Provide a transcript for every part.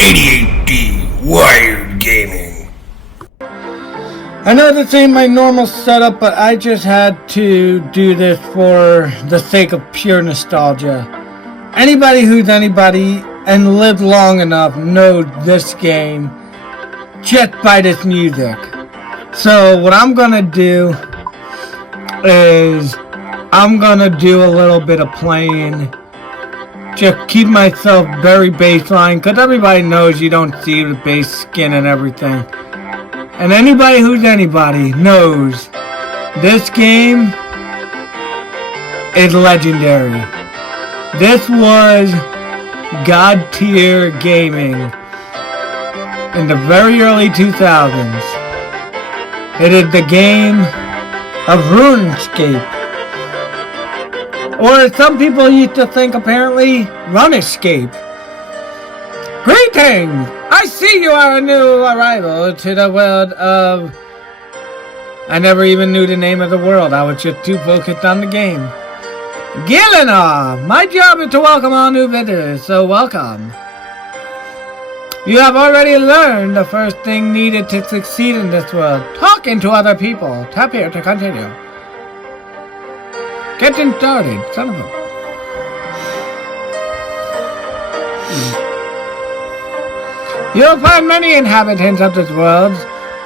88D Wired Gaming. I know this ain't my normal setup, but I just had to do this for the sake of pure nostalgia. Anybody who's anybody and lived long enough knows this game just by this music. So what I'm gonna do is I'm gonna do a little bit of playing. Just keep myself very baseline, because everybody knows you don't see the base skin and everything. And anybody who's anybody knows this game is legendary. This was God tier gaming in the very early 2000s. It is the game of RuneScape. Or some people used to think apparently RuneScape. Greetings! I see you are a new arrival to the world of... I never even knew the name of the world. I was just too focused on the game. Gillenor! My job is to welcome all new visitors, so welcome. You have already learned the first thing needed to succeed in this world. Talking to other people. Tap here to continue. Getting started, son of a... You'll find many inhabitants of this world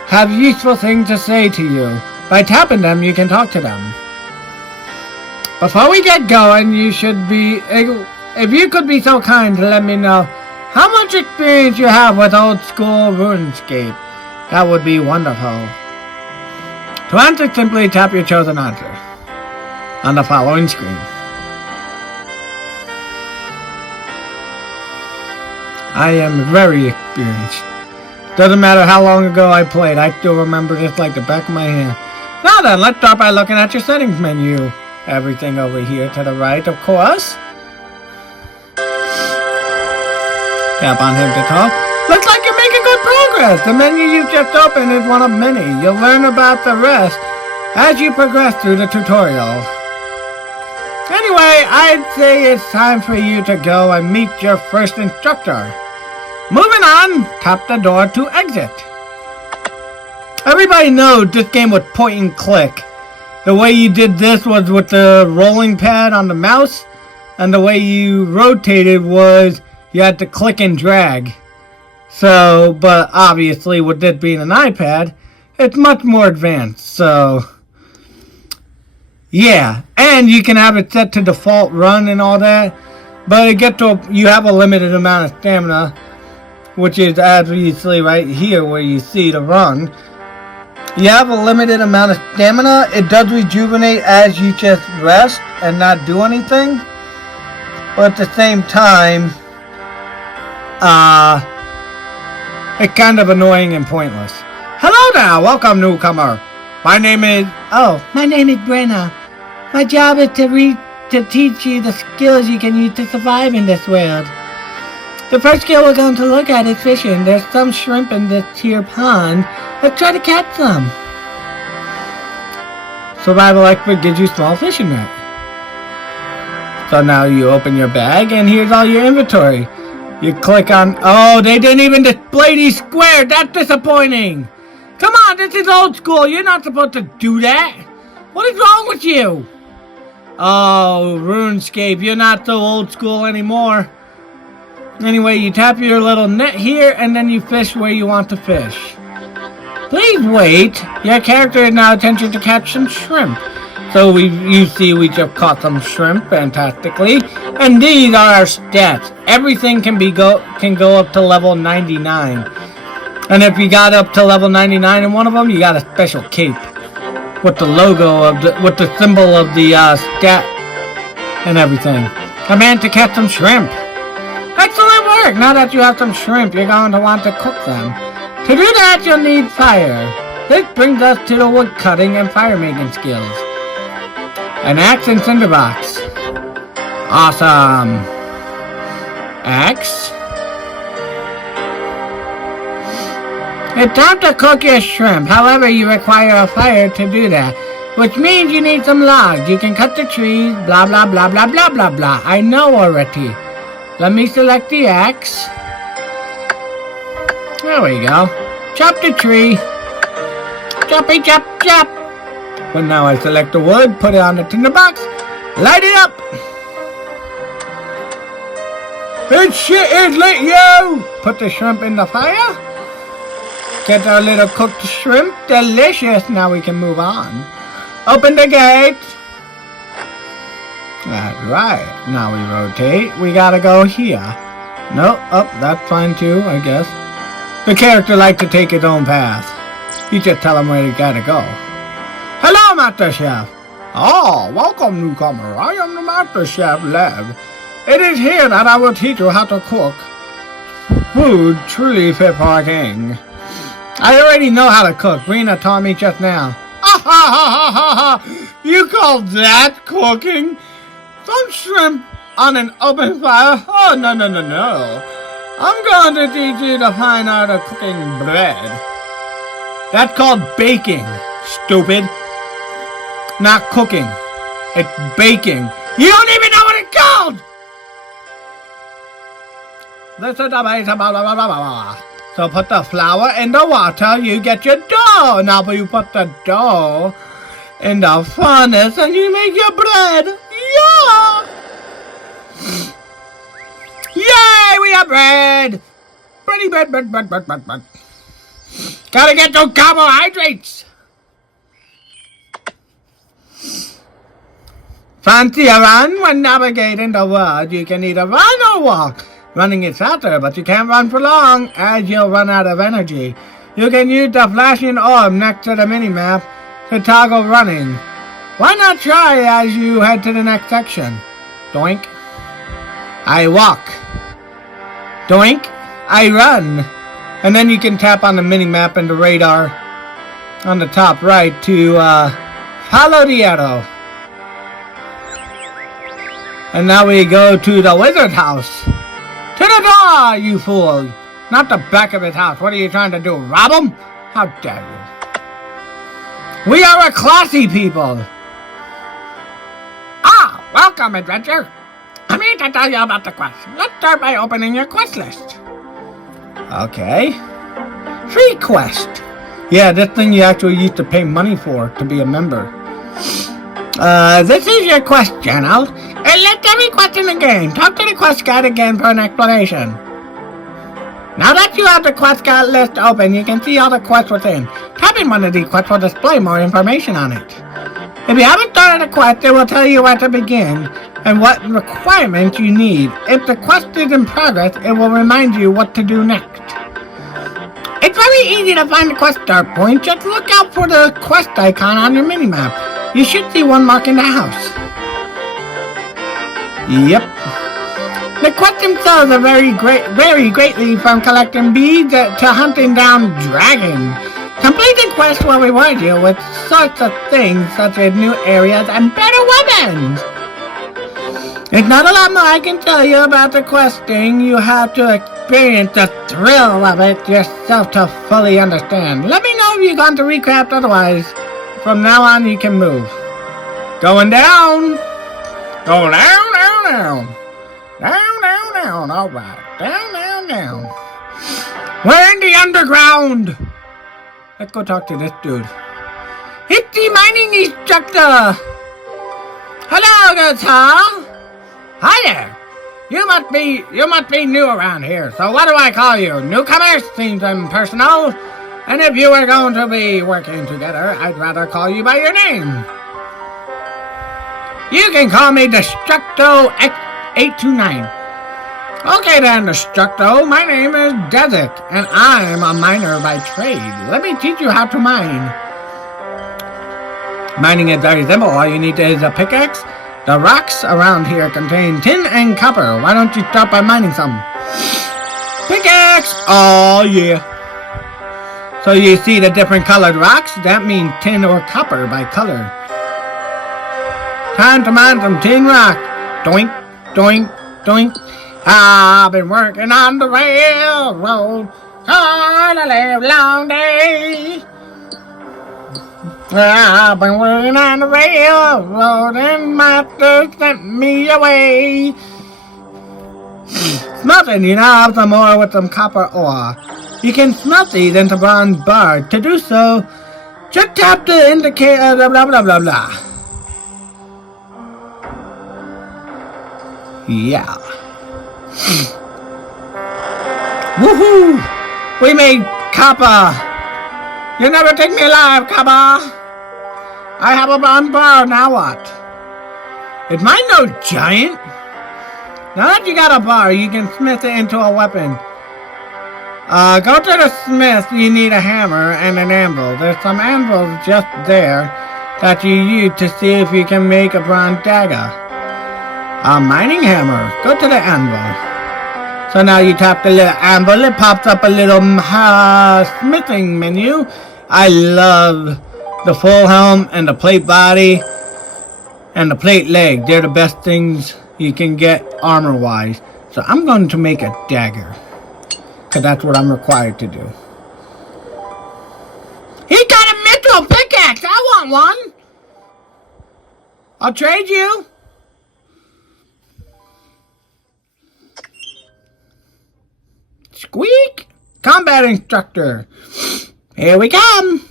have useful things to say to you. By tapping them, you can talk to them. Before we get going, you should be... If you could be so kind to let me know how much experience you have with old school RuneScape. That would be wonderful. To answer, simply tap your chosen answer on the following screen. I am very experienced. Doesn't matter how long ago I played, I still remember this like the back of my hand. Now then, let's start by looking at your settings menu. Everything over here to the right, of course. Tap on him to talk. Looks like you're making good progress. The menu you just opened is one of many. You'll learn about the rest as you progress through the tutorial. Anyway, I'd say it's time for you to go and meet your first instructor. Moving on, tap the door to exit. Everybody knows this game was point and click. The way you did this was with the rolling pad on the mouse, and the way you rotated was you had to click and drag. So, but obviously with this being an iPad, it's much more advanced, so... Yeah, and you can have it set to default run and all that, but it gets to you have a limited amount of stamina, which is obviously right here where you see the run. You have a limited amount of stamina. It does rejuvenate as you just rest and not do anything, but at the same time, it's kind of annoying and pointless. Hello there, welcome newcomer. My name is Brenna. My job is to teach you the skills you can use to survive in this world. The first skill we're going to look at is fishing. There's some shrimp in this here pond. Let's try to catch some. Survival expert gives you small fishing net. So now you open your bag and here's all your inventory. You click on... Oh, they didn't even display these squares. That's disappointing. Come on, this is old school. You're not supposed to do that. What is wrong with you? Oh, RuneScape, you're not so old school anymore. Anyway, you tap your little net here, and then you fish where you want to fish. Please wait. Your character is now attempting to catch some shrimp. So you see we just caught some shrimp fantastically. And these are our stats. Everything can go up to level 99. And if you got up to level 99 in one of them, you got a special cape with the logo of with the symbol of the stat and everything. Command to catch some shrimp. Excellent work! Now that you have some shrimp, you're going to want to cook them. To do that, you'll need fire. This brings us to the wood cutting and fire making skills. An axe and cinderbox. Awesome. Axe. It's time to cook your shrimp. However, you require a fire to do that, which means you need some logs. You can cut the trees, blah, blah, blah, blah, blah, blah, blah. I know already. Let me select the axe. There we go. Chop the tree. Choppy chop chop. But now I select the wood, put it on the tinderbox, light it up. This shit is lit, yo! Put the shrimp in the fire. Get our little cooked shrimp. Delicious. Now we can move on. Open the gate. That's right. Now we rotate. We gotta go here. No, that's fine too, I guess. The character likes to take his own path. You just tell him where he gotta go. Hello, Master Chef. Oh, welcome, newcomer. I am the Master Chef, Lev. It is here that I will teach you how to cook food truly fit for a king. I already know how to cook. Rena taught me just now. Ha ha ha ha ha! You call that cooking? Some shrimp on an open fire? Oh, no, no, no, no. I'm going to teach you the fine art of cooking bread. That's called baking, stupid. Not cooking. It's baking. You don't even know what it's called! So put the flour in the water, you get your dough. Now you put the dough in the furnace and you make your bread. Yeah! Yay, we have bread! Bready bread. Gotta get those carbohydrates! Fancy a run? When navigating the world, you can either run or walk. Running is faster, but you can't run for long, as you'll run out of energy. You can use the flashing orb next to the minimap to toggle running. Why not try as you head to the next section? Doink. I walk. Doink. I run. And then you can tap on the minimap and the radar on the top right to follow the arrow. And now we go to the wizard house. To the door, you fool! Not the back of his house. What are you trying to do, rob him? How dare you? We are a classy people! Ah, welcome, adventure! I'm here to tell you about the quest. Let's start by opening your quest list. Okay. Free quest. Yeah, this thing you actually used to pay money for to be a member. This is your quest journal. It lists every quest in the game. Talk to the quest guide again for an explanation. Now that you have the quest guide list open, you can see all the quests within. Tapping one of these quests will display more information on it. If you haven't started a quest, it will tell you where to begin and what requirements you need. If the quest is in progress, it will remind you what to do next. It's very easy to find the quest start point. Just look out for the quest icon on your minimap. You should see one marking the house. Yep. The quests themselves are very greatly from collecting beads to hunting down dragons. Completing quests will reward you with sorts of things such as new areas and better weapons. There's not a lot more I can tell you about the questing. You have to experience the thrill of it yourself to fully understand. Let me know if you're going to recraft, otherwise, from now on you can move. Going down. Go down, down, down. Down, down, down. Alright. Down, down, down. We're in the underground. Let's go talk to this dude. It's the mining instructor. Hello, good sir. Hi there. You must be new around here. So what do I call you? Newcomer? Seems impersonal. And if you were going to be working together, I'd rather call you by your name. You can call me Destructo X829. Okay then, Destructo. My name is Desert, and I'm a miner by trade. Let me teach you how to mine. Mining is very simple. All you need is a pickaxe. The rocks around here contain tin and copper. Why don't you start by mining some? Pickaxe! Oh yeah. So you see the different colored rocks? That means tin or copper by color. Time to mine some tin rock. Doink, doink, doink. I've been working on the railroad all the live long day. I've been working on the railroad and master sent me away. Smelting, you now have some ore with some copper ore. You can smelt these into bronze bars. To do so, just tap the indicator, blah blah blah blah blah. Yeah. Woohoo! We made copper! You never take me alive, copper! I have a bronze bar, now what? Is mine no giant? Now that you got a bar, you can smith it into a weapon. Go to the smith, you need a hammer and an anvil. There's some anvils just there that you use to see if you can make a bronze dagger. A mining hammer. Go to the anvil. So now you tap the little anvil, it pops up a little smithing menu. I love the full helm and the plate body and the plate leg. They're the best things you can get armor-wise. So I'm going to make a dagger, because that's what I'm required to do. He got a mithril pickaxe! I want one! I'll trade you. Squeak! Combat instructor. Here we come.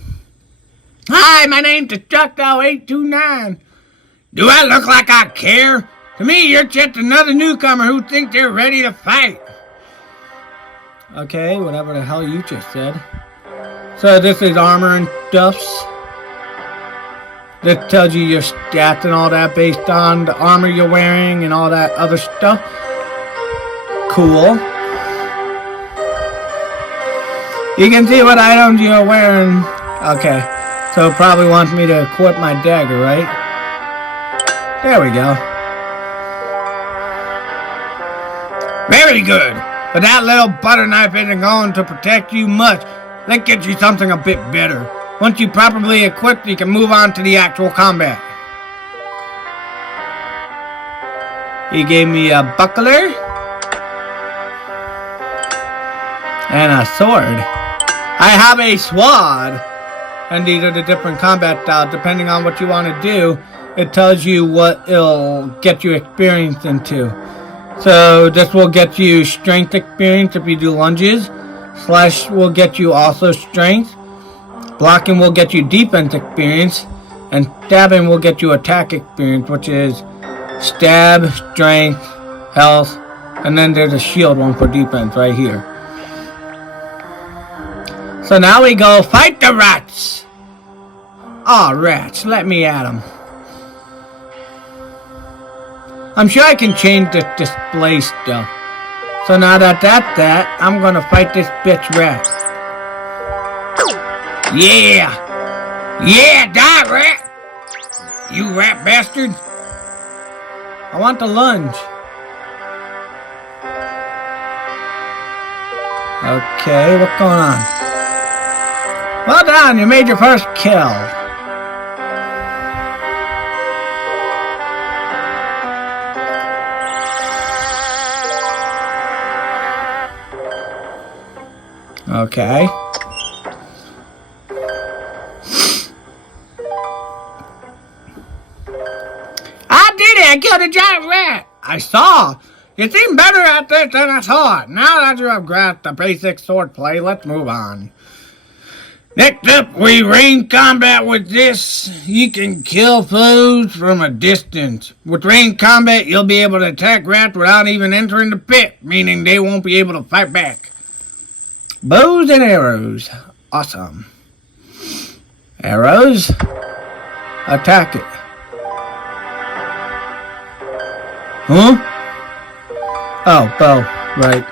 Hi, my name's Destructo829. Do I look like I care? To me, you're just another newcomer who thinks they're ready to fight. Okay, whatever the hell you just said. So this is armor and stuffs. This tells you your stats and all that based on the armor you're wearing and all that other stuff. Cool. You can see what items you're wearing. Okay, so it probably wants me to equip my dagger, right? There we go. Very good. But that little butter knife isn't going to protect you much. Let's get you something a bit better. Once you properly equipped, you can move on to the actual combat. He gave me a buckler and a sword. I have a sword, and these are the different combat styles. Depending on what you want to do, it tells you what it'll get you experience into. So this will get you strength experience if you do lunges. Slash will get you also strength. Blocking will get you defense experience. And stabbing will get you attack experience, which is stab, strength, health, and then there's a shield one for defense right here. So now we go fight the rats. Aw, rats, let me at them. I'm sure I can change the display stuff. So now that that's that, I'm gonna fight this bitch rat. Yeah! Yeah, die, rat! You rat bastard! I want the lunge. Okay, what's going on? Well done, you made your first kill. Okay. I did it! I killed a giant rat! I saw! You seem better at this than I thought. Now that you have grasped the basic swordplay, let's move on. Next up, we range combat with this. You can kill foes from a distance. With range combat, you'll be able to attack rats without even entering the pit, meaning they won't be able to fight back. Bows and arrows. Awesome. Arrows. Attack it. Huh? Oh, bow. Right.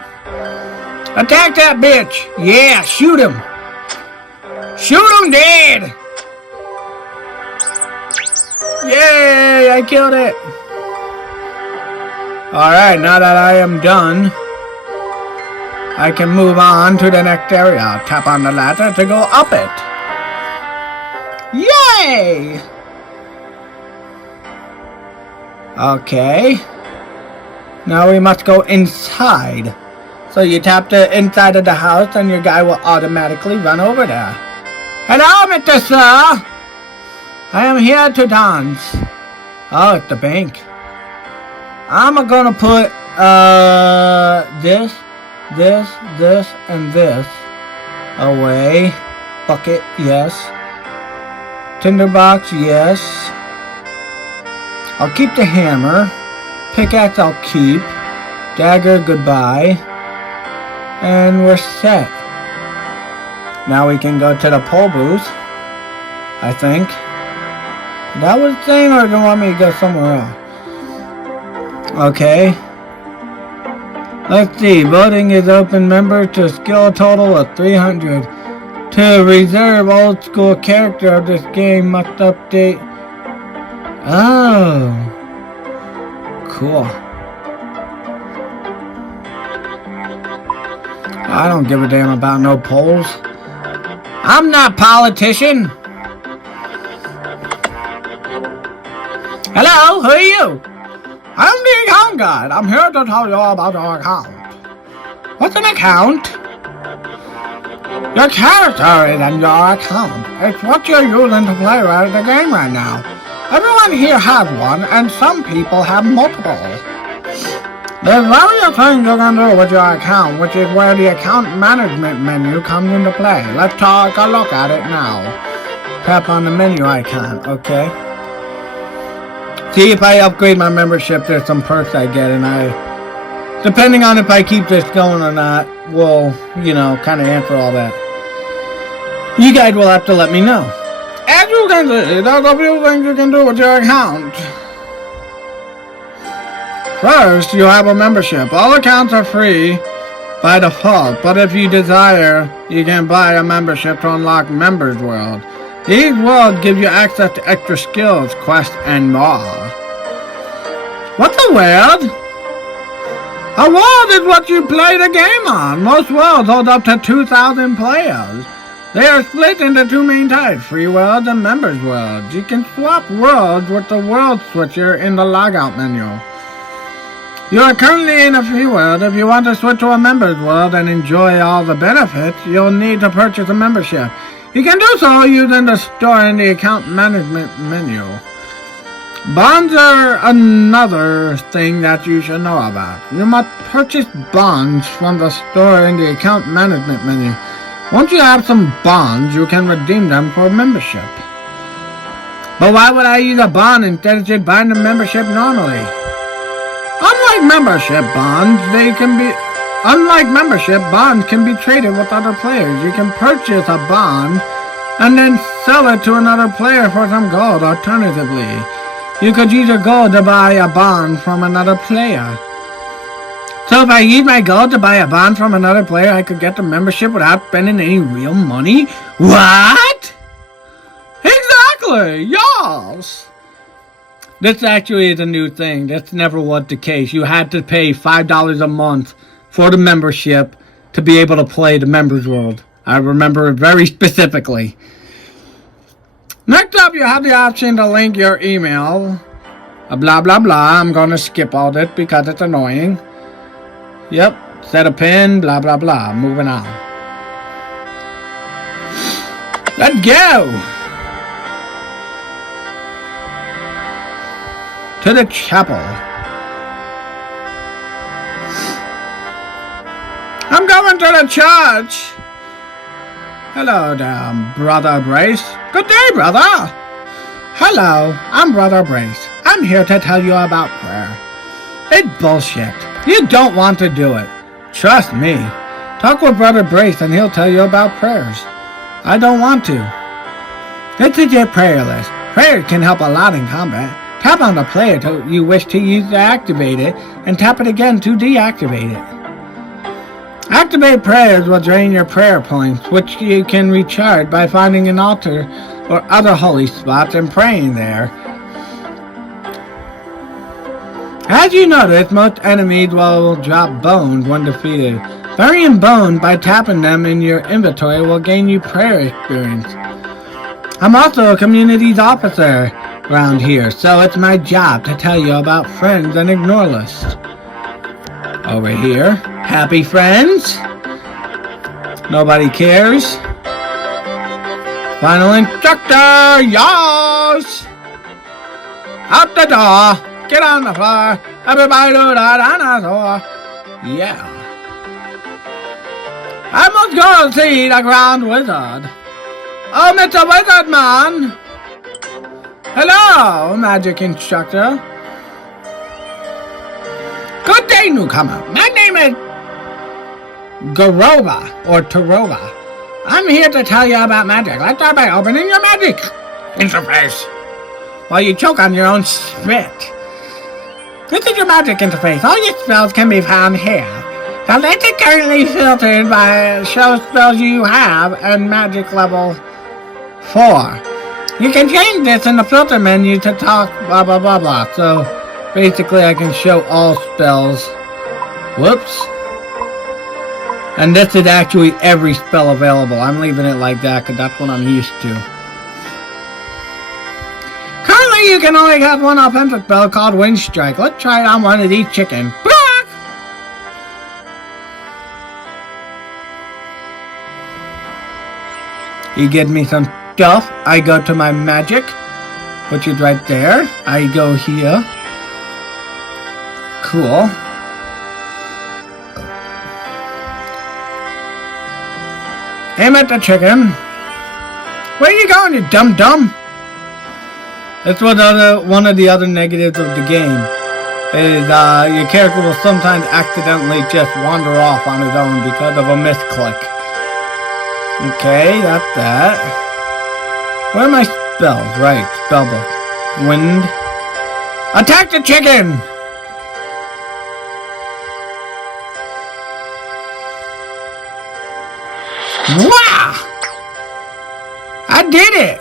Attack that bitch! Yeah, shoot him! Shoot him dead! Yay! I killed it! Alright, now that I am done, I can move on to the next area. Tap on the ladder to go up it. Yay! Okay. Now we must go inside. So you tap the inside of the house and your guy will automatically run over there. Hello, Mr. Sir! I am here to dance. Oh, it's the bank. I'm gonna put this, and this. Away. Bucket, yes. Tinderbox, yes. I'll keep the hammer. Pickaxe, I'll keep. Dagger, goodbye. And we're set. Now we can go to the pole booth, I think. That was the thing, or do you want me to go somewhere else? Okay. Let's see. Voting is open. Member to skill total of 300. To reserve old school character of this game must update. Oh. Cool. I don't give a damn about no polls. I'm not politician. Hello, who are you? I'm the account guide. I'm here to tell you about your account. What's an account? Your character is in your account. It's what you're using to play the game right now. Everyone here has one, and some people have multiple. There's various things you can do with your account, which is where the account management menu comes into play. Let's take a look at it now. Tap on the menu icon, okay? See, if I upgrade my membership, there's some perks I get, and depending on if I keep this going or not, will, kind of answer all that. You guys will have to let me know. As you can see, there's a few things you can do with your account. First, you have a membership. All accounts are free by default, but if you desire, you can buy a membership to unlock Members World. These worlds give you access to extra skills, quests, and more. What's a world? A world is what you play the game on. Most worlds hold up to 2,000 players. They are split into two main types, free worlds and members worlds. You can swap worlds with the world switcher in the logout menu. You are currently in a free world. If you want to switch to a members world and enjoy all the benefits, you'll need to purchase a membership. You can do so using the store in the account management menu. Bonds are another thing that you should know about. You must purchase bonds from the store in the account management menu. Once you have some bonds, you can redeem them for membership. But why would I use a bond instead of just buying the membership normally? Unlike membership bonds can be traded with other players. You can purchase a bond and then sell it to another player for some gold. Alternatively, you could use your gold to buy a bond from another player. So if I use my gold to buy a bond from another player, I could get the membership without spending any real money? What? Exactly, yes! This actually is a new thing. That's never was the case. You had to pay $5 a month for the membership to be able to play the Members World. I remember it very specifically. Next up, you have the option to link your email. Blah, blah, blah. I'm going to skip all this because it's annoying. Yep, set a pin, blah, blah, blah. Moving on. Let's go! To the chapel. I'm going to the church. Hello there, Brother Brace. Good day, brother. Hello, I'm Brother Brace. I'm here to tell you about prayer. It's bullshit. You don't want to do it. Trust me. Talk with Brother Brace and he'll tell you about prayers. I don't want to. This is your prayer list. Prayer can help a lot in combat. Tap on the player you wish to use to activate it, and tap it again to deactivate it. Activate prayers will drain your prayer points, which you can recharge by finding an altar or other holy spots and praying there. As you notice, most enemies will drop bones when defeated. Burying bones by tapping them in your inventory will gain you prayer experience. I'm also a communities officer around here, so it's my job to tell you about friends and ignore lists. Over here, happy friends. Nobody cares. Final instructor, yes! Out the door, get on the floor, Everybody do that dinosaur. Yeah. I must go and see the Grand Wizard. Oh, Mr. Wizard Man. Hello, Magic Instructor. Good day, newcomer. My name is Garova, or Tarova. I'm here to tell you about magic. Let's start by opening your magic interface while you choke on your own spit. This is your magic interface. All your spells can be found here. The list is currently filtered by show spells you have and magic level 4. You can change this in the filter menu to talk blah blah blah blah. So basically I can show all spells. Whoops. And this is actually every spell available. I'm leaving it like that because that's what I'm used to. Currently you can only have one offensive spell called Wind Strike. Let's try it on one of these chickens. You give me some stuff. I go to my magic, which is right there. I go here. Cool. Aim at the chicken. Where are you going, you dum-dum? That's one of the other negatives of the game. Is your character will sometimes accidentally just wander off on his own because of a misclick. Okay, that's that. Where are my spells? Right, spellbook. Wind. Attack the chicken! Wow! I did it!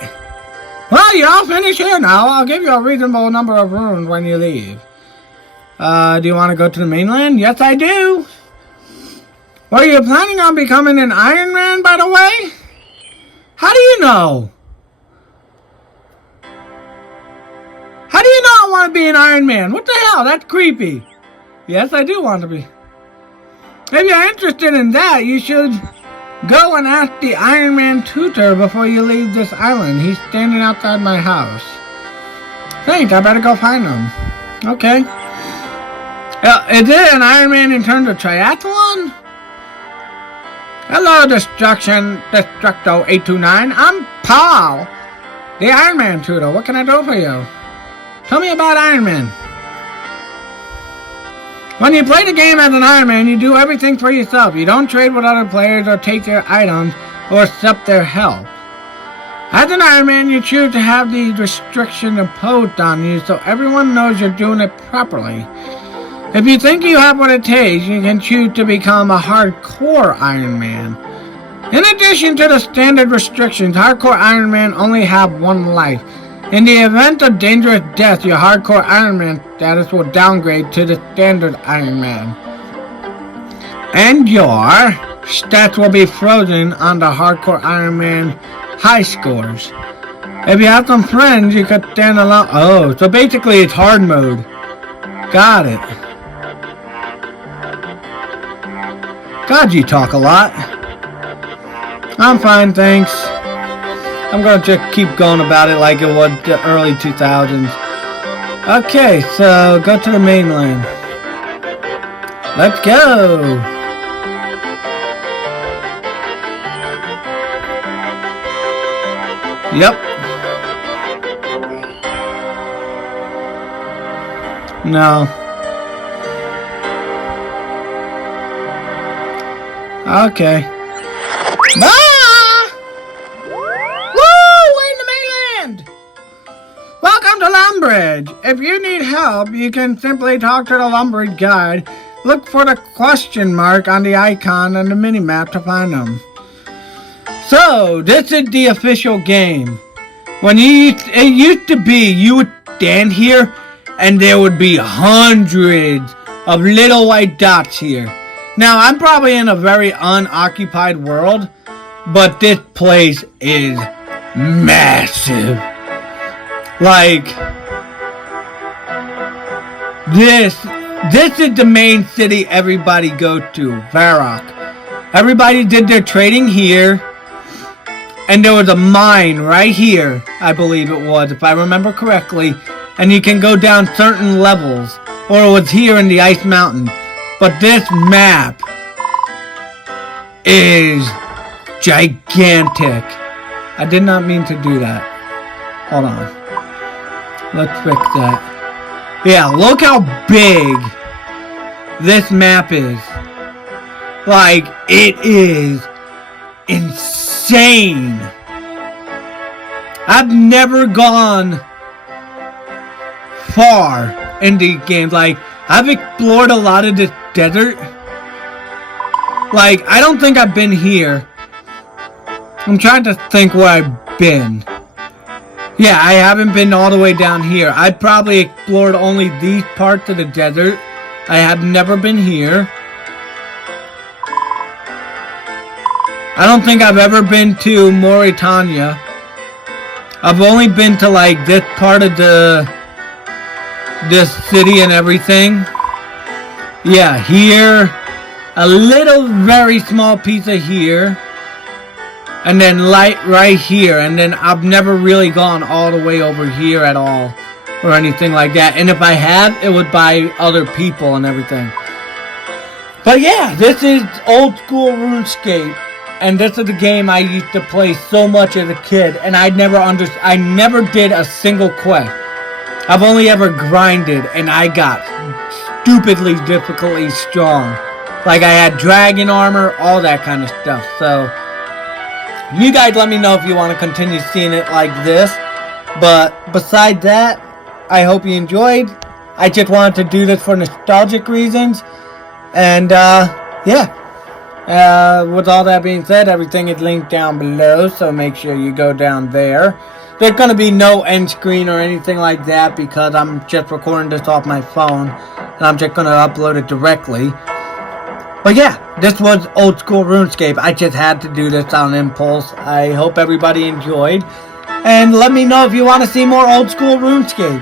Well, you're all finished here now. I'll give you a reasonable number of runes when you leave. Do you want to go to the mainland? Yes, I do! Were you planning on becoming an Iron Man, by the way? How do you know? How do you know I want to be an Iron Man? What the hell? That's creepy. Yes, I do want to be. If you're interested in that, you should go and ask the Iron Man tutor before you leave this island. He's standing outside my house. Thanks, I better go find him. Okay. Is it an Iron Man in terms of triathlon? Hello, Destructo829. I'm Paul, the Iron Man tutor. What can I do for you? Tell me about Iron Man. When you play the game as an Iron Man, you do everything for yourself. You don't trade with other players or take their items or accept their help. As an Iron Man, you choose to have these restrictions imposed on you so everyone knows you're doing it properly. If you think you have what it takes, you can choose to become a hardcore Iron Man. In addition to the standard restrictions, hardcore Iron Man only have one life. In the event of dangerous death, your hardcore Iron Man status will downgrade to the standard Iron Man. And your stats will be frozen on the hardcore Iron Man high scores. If you have some friends, you could stand alone. Oh, so basically it's hard mode. Got it. God, you talk a lot. I'm fine, thanks. I'm gonna just keep going about it like it was the early 2000s. Okay, so go to the mainland. Let's go! Yep. No. Okay. Ah! Woo! We're in the mainland! Welcome to Lumbridge. If you need help, you can simply talk to the Lumbridge guide. Look for the question mark on the icon on the minimap to find them. So, this is the official game. It used to be, you would stand here and there would be hundreds of little white dots here. Now, I'm probably in a very unoccupied world, but this place is massive. Like, this is the main city everybody go to, Varrock. Everybody did their trading here, and there was a mine right here, I believe it was, if I remember correctly, and you can go down certain levels or it was here in the Ice Mountain. But this map is gigantic. I did not mean to do that. Hold on. Let's fix that. Yeah, look how big this map is. Like, it is insane. I've never gone far in these games. Like, I've explored a lot of this desert. Like, I don't think I've been here. I'm trying to think where I've been. Yeah, I haven't been all the way down here. I probably explored only these parts of the desert. I have never been here. I don't think I've ever been to Mauritania. I've only been to like this part of this city and everything. Yeah, here. A little very small piece of here. And then right here. And then I've never really gone all the way over here at all. Or anything like that. And if I have, it would by other people and everything. But yeah, this is old school RuneScape. And this is a game I used to play so much as a kid. And I never did a single quest. I've only ever grinded. And I got stupidly difficultly strong. Like I had dragon armor, all that kind of stuff. So, you guys let me know if you want to continue seeing it like this. But besides that, I hope you enjoyed. I just wanted to do this for nostalgic reasons. And, yeah. With all that being said, everything is linked down below. So make sure you go down there. There's going to be no end screen or anything like that. Because I'm just recording this off my phone. And I'm just going to upload it directly. But yeah, this was old school RuneScape. I just had to do this on impulse. I hope everybody enjoyed. And let me know if you want to see more old school RuneScape.